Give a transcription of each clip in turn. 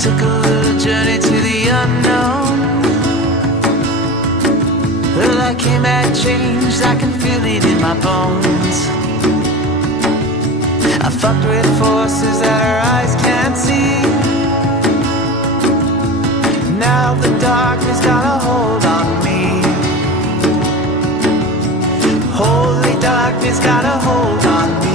Took a little journey to the unknown. Well, I came back changed, I can feel it in my bones. I fucked with forces that our eyes can't see. Now the darkness got a hold on me. Holy darkness got a hold on me.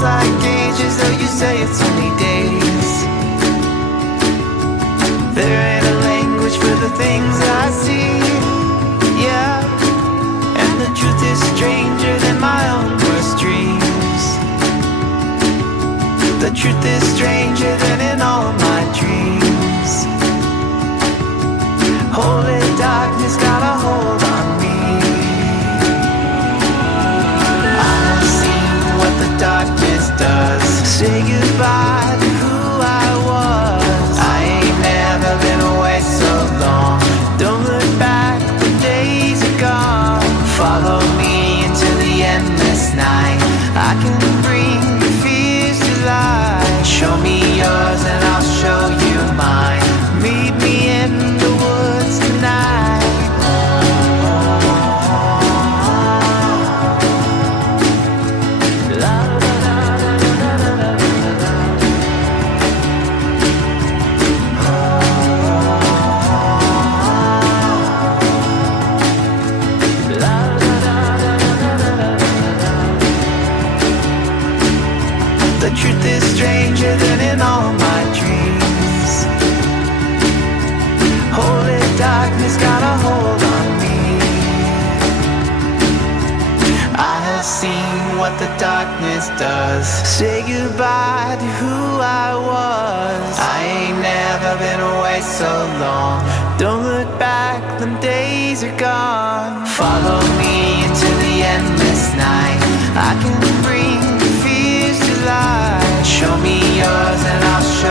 Like ages, though you say it's only days. There ain't a language for the things I see. Yeah, and the truth is stranger than my own worst dreams. The truth is stranger than in all my dreams. Holy darkness got a hold on me. I've seen what the darkness does. Say goodbye to who I was. I ain't never been away so long. Don't look back, the days are gone. Follow me into the endless night. I can bring your fears to life. Show me yours and I'll show you mine. Meet me in the woods tonight. The truth is stranger than in all my dreams. Holy darkness got a hold on me. I have seen what the darkness does. Say goodbye to who I was. I ain't never been away so long. Don't look back, them days are gone. Follow me into the endless night. I can breathe.